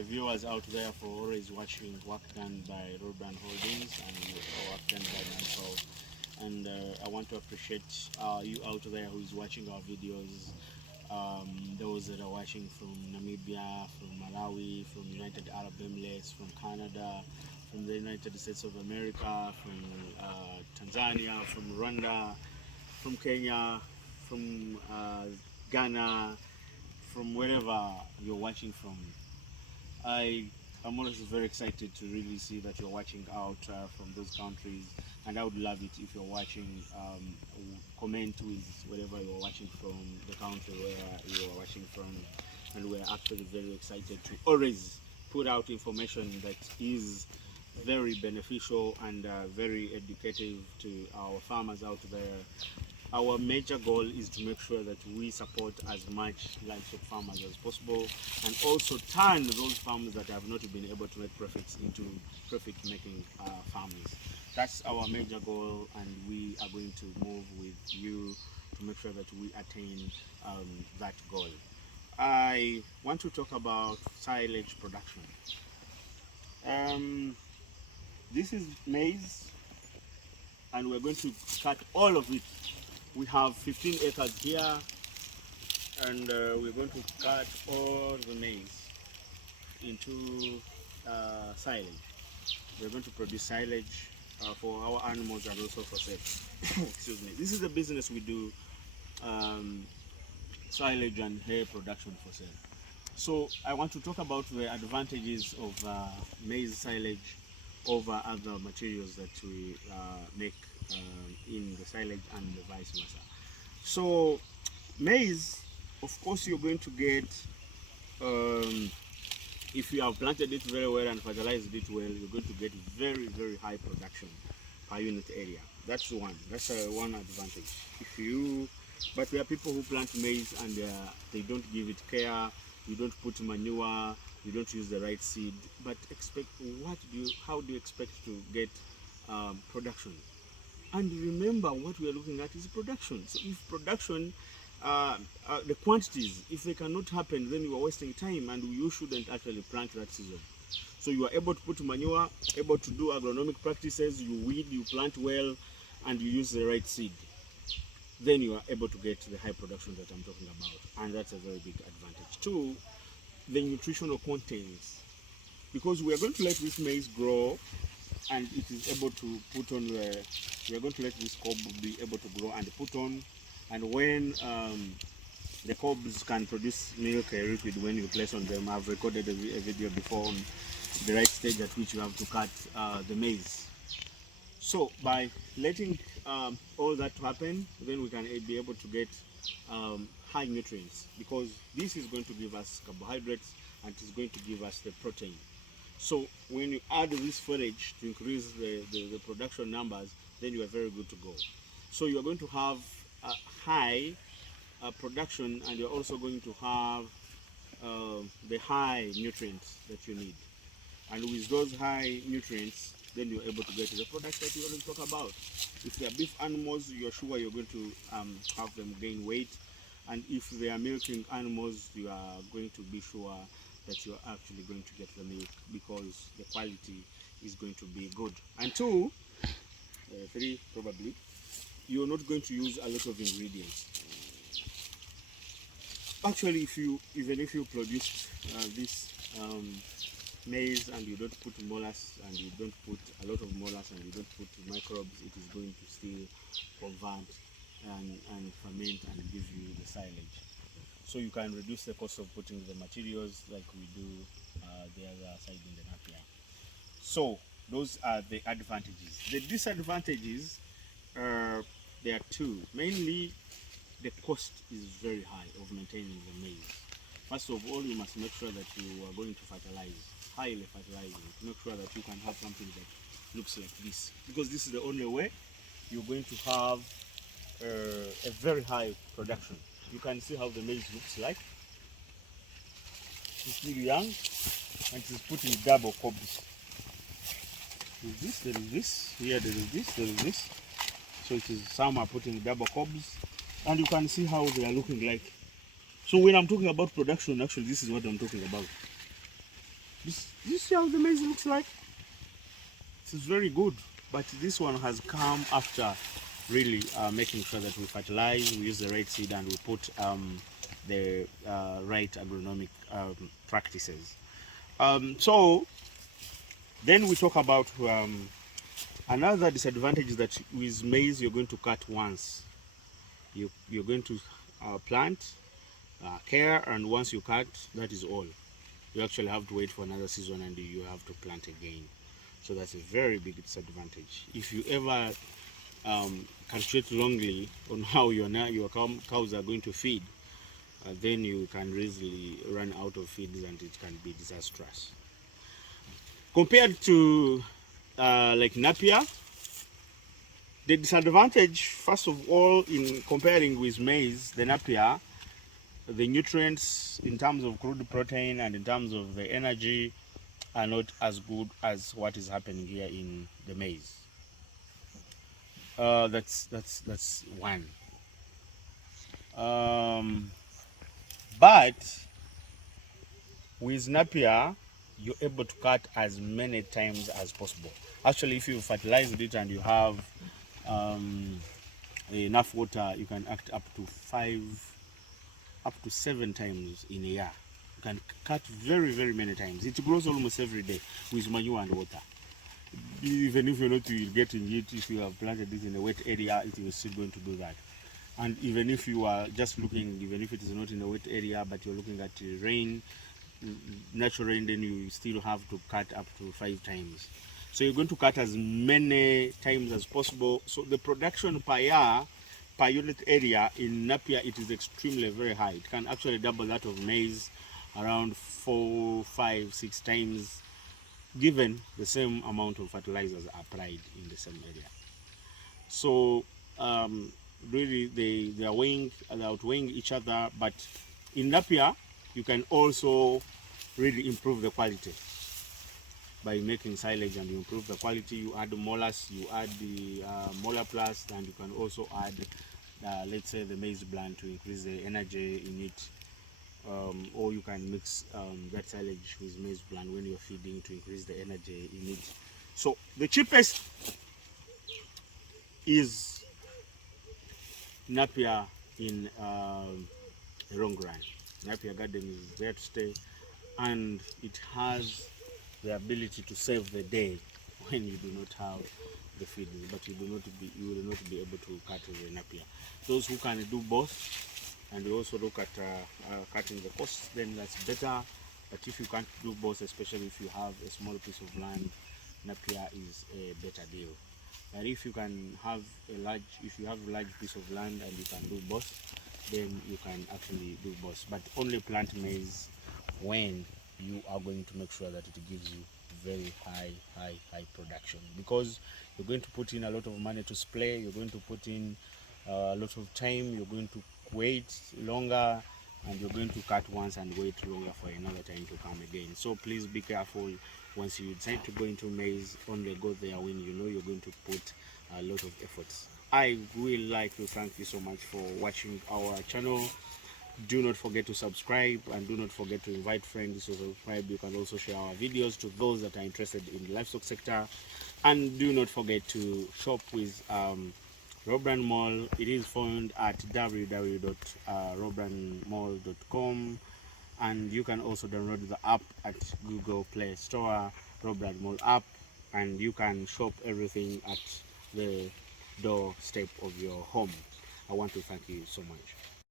the viewers out there for always watching work done by Robran Holdings and work done by myself. And I want to appreciate you out there who is watching our videos. Those that are watching from Namibia, from Malawi, from United Arab Emirates, from Canada, from the United States of America, from Tanzania, from Rwanda, from Kenya, from Ghana, from wherever you're watching from. I'm always very excited to really see that you're watching out from those countries, and I would love it if you're watching, comment with wherever you're watching from, the country where you're watching from, and we're actually very excited to always put out information that is very beneficial and very educative to our farmers out there. Our major goal is to make sure that we support as much livestock farmers as possible, and also turn those farmers that have not been able to make profits into profit-making farmers. That's our major goal, and we are going to move with you to make sure that we attain that goal. I want to talk about silage production. This is maize, and we're going to cut all of it. We have 15 acres here, and we're going to cut all the maize into silage. We're going to produce silage for our animals and also for sale. Excuse me. This is the business we do, silage and hay production for sale. So I want to talk about the advantages of maize silage over other materials that we make in the silage and the vice versa. So maize, of course, you're going to get, if you have planted it very well and fertilized it well, you're going to get very, very high production per unit area. That's one. That's one advantage. But there are people who plant maize and they don't give it care. You don't put manure. You don't use the right seed. But how do you expect to get production? And remember, what we are looking at is production. So if production, the quantities, if they cannot happen, then you are wasting time, and you shouldn't actually plant that season. So you are able to put manure, able to do agronomic practices, you weed, you plant well, and you use the right seed. Then you are able to get the high production that I'm talking about, and that's a very big advantage. Two, the nutritional contents, because we are going to let this maize grow, and it is able to put on we are going to let this cob be able to grow and put on, and when the cobs can produce milk liquid when you place on them. I've recorded a video before on the right stage at which you have to cut the maize. So by letting all that happen, then we can be able to get high nutrients, because this is going to give us carbohydrates and it is going to give us the protein. So when you add this forage to increase the production numbers, then you are very good to go. So you are going to have a high production, and you're also going to have the high nutrients that you need. And with those high nutrients, then you're able to get the products that you want to talk about. If they are beef animals, you're sure you're going to have them gain weight. And if they are milking animals, you are going to be sure that you're actually going to get the milk, because the quality is going to be good. And two, three probably, you're not going to use a lot of ingredients. Actually, even if you produce this maize and you don't put molasses, and you don't put a lot of molasses, and you don't put microbes, it is going to still convert and ferment and give you the silage. So you can reduce the cost of putting the materials like we do the other side in the NAPIER. So those are the advantages. The disadvantages, there are two. Mainly, the cost is very high of maintaining the maize. First of all, you must make sure that you are going to fertilize, highly fertilizing, to make sure that you can have something that looks like this, because this is the only way you're going to have a very high production. You can see how the maize looks like. It's still young, and it is putting double cobs. There is this, here there is this. So it is, some are putting double cobs, and you can see how they are looking like. So when I'm talking about production, actually this is what I'm talking about. You see how the maize looks like? It's very good, but this one has come after really making sure that we fertilize, we use the right seed, and we put the right agronomic practices. So then we talk about another disadvantage is that with maize you're going to cut once. You're going to plant, care, and once you cut, that is all. You actually have to wait for another season and you have to plant again. So that's a very big disadvantage. If you ever calculate longly on how your cows are going to feed, then you can easily run out of feeds and it can be disastrous. Compared to like Napier, the disadvantage, first of all, in comparing with maize, the Napier, the nutrients in terms of crude protein and in terms of the energy are not as good as what is happening here in the maize. That's one. But with Napier, you're able to cut as many times as possible. Actually, if you fertilize it and you have enough water, you can act up to 7 times in a year. You can cut very, very many times. It grows almost every day with manure and water. Even if you're not getting it, if you have planted it in a wet area, it is still going to do that. And even if you are just looking, even if it is not in a wet area, but you're looking at rain, natural rain, then you still have to cut up to 5 times. So you're going to cut as many times as possible. So the production per year, per unit area in Napier, it is extremely very high. It can actually double that of maize, around 4, 5, 6 times, given the same amount of fertilizers applied in the same area. So really they are outweighing each other, but in Napier you can also really improve the quality by making silage, and you improve the quality. You add molars, you add the molar plus, and you can also add let's say the maize bran to increase the energy in it, or you can mix that silage with maize bran when you're feeding to increase the energy in it. So the cheapest is Napier in the long run. Napier garden is there to stay, and it has the ability to save the day when you do not have the feeding, but you will not be able to cut the Napier. Those who can do both, and you also look at cutting the costs, then that's better. But if you can't do both, especially if you have a small piece of land, Napier is a better deal. But if you can have a large piece of land and you can do both, then you can actually do both. But only plant maize when you are going to make sure that it gives you very high production, because you're going to put in a lot of money to spray, you're going to put in a lot of time, you're going to wait longer, and you're going to cut once and wait longer for another time to come again. So please be careful. Once you decide to go into maize, only go there when you know you're going to put a lot of efforts. I will like to thank you so much for watching our channel. Do not forget to subscribe, and do not forget to invite friends to subscribe. You can also share our videos to those that are interested in the livestock sector, and do not forget to shop with Robran Mall. It is found at www.robranmall.com, and you can also download the app at Google Play Store, Robran Mall app, and you can shop everything at the doorstep of your home. I want to thank you so much.